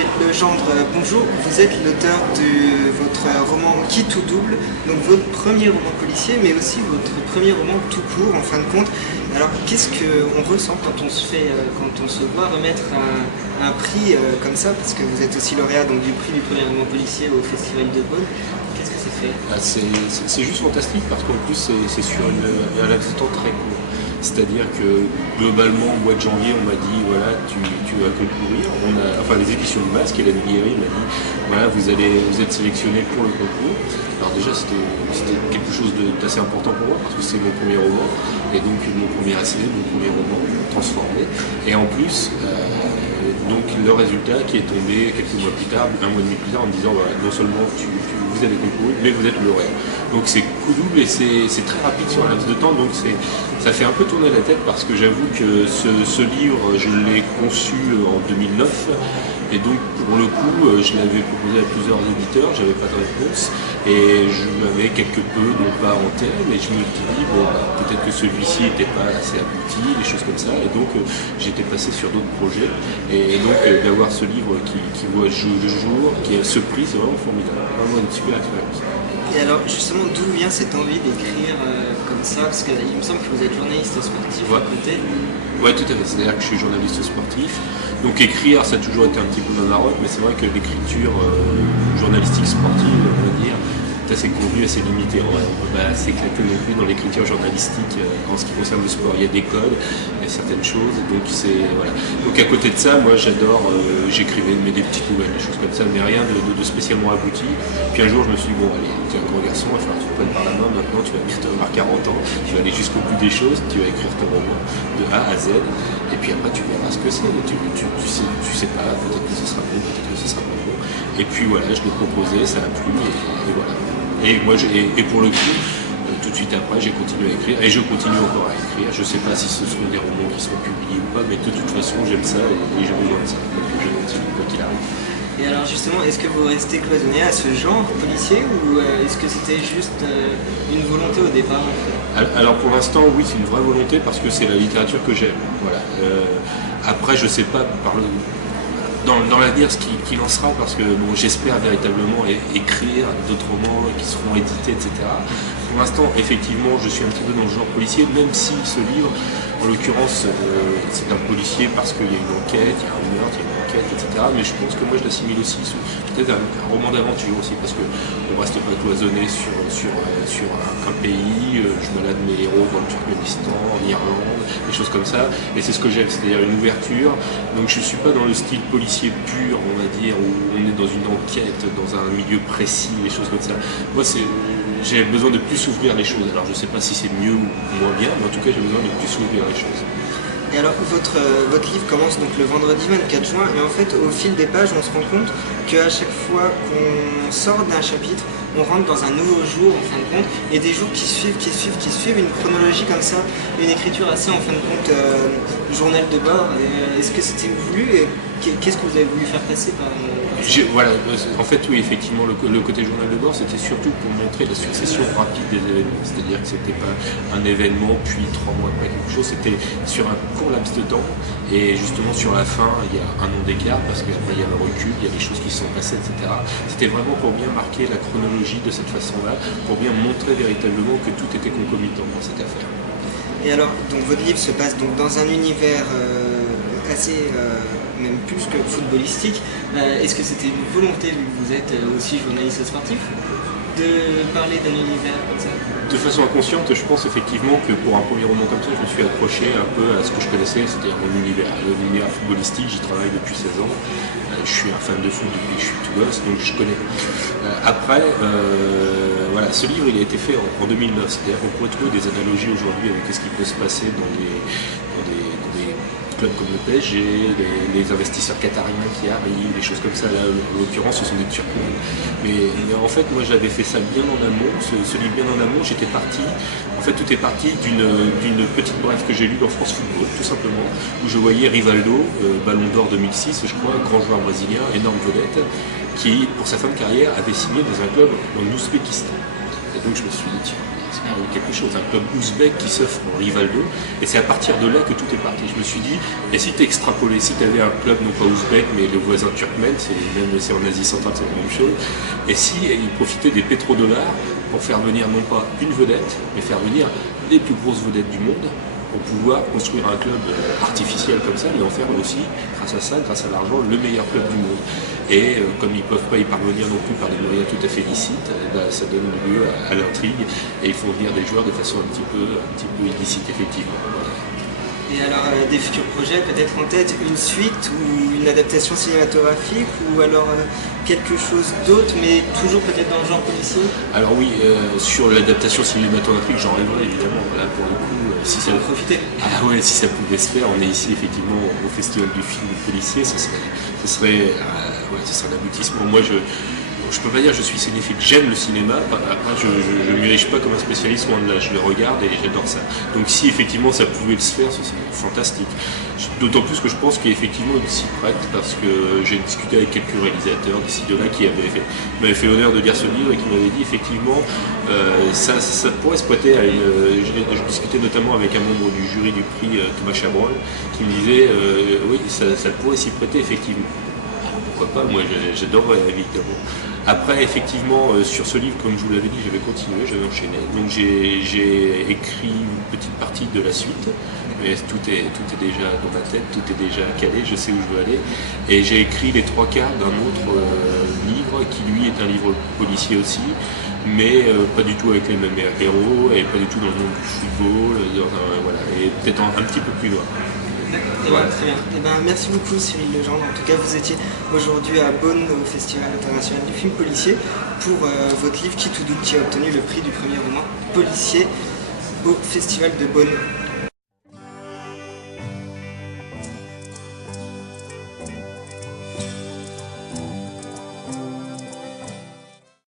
Cyril Legendre, bonjour. Vous êtes l'auteur de votre roman Qui tout double, donc votre premier roman policier, mais aussi votre premier roman tout court en fin de compte. Alors qu'est-ce qu'on ressent quand on se voit remettre un prix comme ça, parce que vous êtes aussi lauréat donc, du prix du premier roman policier au Festival de Beaune. Qu'est-ce que ça fait? C'est juste fantastique parce qu'en plus c'est sur un laps de temps très court. C'est-à-dire que globalement au mois de janvier on m'a dit voilà tu vas concourir. Les éditions du Masque et la Nuguerie m'a dit voilà vous êtes sélectionné pour le concours. Alors déjà c'était quelque chose d'assez important pour moi parce que c'est mon premier roman et donc mon premier essai, mon premier roman transformé. Et en plus donc le résultat qui est tombé quelques mois plus tard, un mois et demi plus tard en me disant voilà, non seulement vous avez concouru mais vous êtes lauréat. Donc c'est coup double et c'est très rapide sur un laps de temps, donc ça fait un peu tourner la tête parce que j'avoue que ce livre, je l'ai conçu en 2009 et donc pour le coup, je l'avais proposé à plusieurs éditeurs, j'avais pas de réponse et je m'avais quelque peu, non pas en tête, mais je me suis dit bon, peut-être que celui-ci n'était pas assez abouti, des choses comme ça, et donc j'étais passé sur d'autres projets et donc d'avoir ce livre qui voit le jour, qui a ce prix, c'est vraiment formidable, vraiment une super expérience. Et alors justement, d'où vient cette envie d'écrire comme ça? Parce qu'il me semble que vous êtes journaliste sportif à côté. Oui, tout à fait. C'est-à-dire que je suis journaliste sportif. Donc écrire, ça a toujours été un petit peu ma marotte, mais c'est vrai que l'écriture journalistique sportive, on va dire, est assez convenu, assez limité. On peut pas s'éclater non plus dans l'écriture journalistique en ce qui concerne le sport. Il y a des codes, il y a certaines choses. Donc voilà. Donc à côté de ça, moi j'adore, j'écrivais des petites nouvelles, des choses comme ça, mais rien de spécialement abouti. Puis un jour je me suis dit bon allez, tu es un grand garçon, il va falloir que tu te prennes par la main. Maintenant tu vas bientôt avoir 40 ans, tu vas aller jusqu'au bout des choses, tu vas écrire ton roman de A à Z. Et puis après tu verras ce que c'est. Tu sais pas, peut-être que ce sera bon, peut-être que ce sera pas bon. Et puis voilà, je l'ai proposé, ça a plu et voilà. Et moi, pour le coup, tout de suite après, j'ai continué à écrire et je continue encore à écrire. Je ne sais pas si ce sont des romans qui seront publiés ou pas, mais de toute façon, j'aime ça et j'ai besoin de ça. Donc je continue quoi qu'il arrive. Et alors justement, est-ce que vous restez cloisonné à ce genre policier ou est-ce que c'était juste une volonté au départ en fait? Alors pour l'instant, oui, c'est une vraie volonté parce que c'est la littérature que j'aime. Voilà. Après, je ne sais pas dans l'avenir ce qu'il en sera parce que bon, j'espère véritablement écrire d'autres romans qui seront édités, etc. Pour l'instant, effectivement, je suis un petit peu dans le genre policier, même si ce livre, en l'occurrence, c'est un policier parce qu'il y a une enquête, il y a un meurtre, il y a une enquête, etc. Mais je pense que moi je l'assimile aussi peut-être un roman d'aventure aussi parce qu'on ne reste pas cloisonné sur un pays. Je balade mes héros dans le Turkménistan, en Irlande, des choses comme ça. Et c'est ce que j'aime, c'est-à-dire une ouverture. Donc je ne suis pas dans le style policier pur, on va dire, où on est dans une enquête, dans un milieu précis, des choses comme ça. Moi j'ai besoin de plus ouvrir les choses. Alors je ne sais pas si c'est mieux ou moins bien, mais en tout cas j'ai besoin de plus ouvrir les choses. Et alors votre livre commence donc le vendredi 24 juin et en fait au fil des pages on se rend compte qu'à chaque fois qu'on sort d'un chapitre, on rentre dans un nouveau jour en fin de compte et des jours qui suivent, une chronologie comme ça, une écriture assez en fin de compte journal de bord. Est-ce que c'était voulu et qu'est-ce que vous avez voulu faire passer par ça? Voilà, en fait oui effectivement le côté journal de bord c'était surtout pour montrer la succession rapide des événements, c'est-à-dire que c'était pas un événement puis 3 mois après quelque chose, c'était sur un court laps de temps et justement sur la fin il y a un an d'écart parce qu'il y a le recul, il y a des choses qui se sont passées, etc. C'était vraiment pour bien marquer la chronologie de cette façon-là, pour bien montrer véritablement que tout était concomitant dans cette affaire. Et alors, donc votre livre se passe donc dans un univers assez, même plus que footballistique. Est-ce que c'était une volonté, vu que vous êtes aussi journaliste sportif, de parler d'un univers comme ça? De façon inconsciente, je pense effectivement que pour un premier roman comme ça, je me suis accroché un peu à ce que je connaissais, c'est-à-dire mon univers. L'univers footballistique, j'y travaille depuis 16 ans. Je suis un fan de foot depuis que je suis tout gosse, donc je connais. Après, voilà, ce livre il a été fait en 2009, c'est-à-dire qu'on pourrait trouver des analogies aujourd'hui avec ce qui peut se passer dans des clubs comme le PSG, les investisseurs qatariens qui arrivent, des choses comme ça. Là, en l'occurrence, ce sont des Turcs. Mais en fait, moi, j'avais fait ça bien en amont, ce livre bien en amont. J'étais parti. En fait, tout est parti d'une petite brève que j'ai lue dans France Football, tout simplement, où je voyais Rivaldo, Ballon d'Or 2006, je crois, grand joueur brésilien, énorme vedette, qui, pour sa fin de carrière, avait signé dans un club dans l'Ouzbékistan. Et donc, je me suis dit, tiens, c'est pas quelque chose, un club ouzbek qui s'offre en rival d'eux, et c'est à partir de là que tout est parti. Je me suis dit, et si tu extrapolais, si tu avais un club non pas ouzbek mais le voisin turkmène, c'est en Asie centrale, c'est la même chose, et si ils profitaient des pétrodollars pour faire venir non pas une vedette, mais faire venir les plus grosses vedettes du monde, pour pouvoir construire un club artificiel comme ça et en faire aussi, grâce à ça, grâce à l'argent, le meilleur club du monde. Et comme ils ne peuvent pas y parvenir non plus par des moyens tout à fait licites, ça donne lieu à l'intrigue et ils font venir des joueurs de façon un petit peu illicite, effectivement. Et alors, des futurs projets, peut-être en tête une suite ou une adaptation cinématographique ou alors quelque chose d'autre, mais toujours peut-être dans le genre policier? Alors oui, sur l'adaptation cinématographique, j'en rêverais évidemment, là pour le coup, si ça profiter. Ah ouais, si ça pouvait se faire, on est ici effectivement au Festival du film policier, ce serait l'aboutissement. Moi, je peux pas dire que je suis cinéphile, j'aime le cinéma, après je ne m'érige pas comme un spécialiste, loin de là, je le regarde et j'adore ça. Donc si effectivement ça pouvait se faire, ce serait fantastique. D'autant plus que je pense qu'effectivement il s'y prête, parce que j'ai discuté avec quelques réalisateurs d'ici de là qui m'avaient fait l'honneur de lire ce livre et qui m'avaient dit effectivement ça pourrait se prêter à une... Je discutais notamment avec un membre du jury du prix, Thomas Chabrol, qui me disait oui, ça pourrait s'y prêter effectivement. Pourquoi pas, moi j'adorerais évidemment. Après, effectivement, sur ce livre, comme je vous l'avais dit, j'avais continué, j'avais enchaîné. Donc j'ai écrit une petite partie de la suite, mais tout est déjà dans ma tête, tout est déjà calé, je sais où je veux aller. Et j'ai écrit les 3/4 d'un autre livre, qui lui est un livre policier aussi, mais pas du tout avec les mêmes héros, et pas du tout dans le monde du football, voilà, et peut-être un petit peu plus loin. D'accord, très bien. Merci beaucoup Cyril Legendre. En tout cas, vous étiez aujourd'hui à Beaune au Festival international du film policier pour votre livre Qui tout double, qui a obtenu le prix du premier roman policier au Festival de Beaune.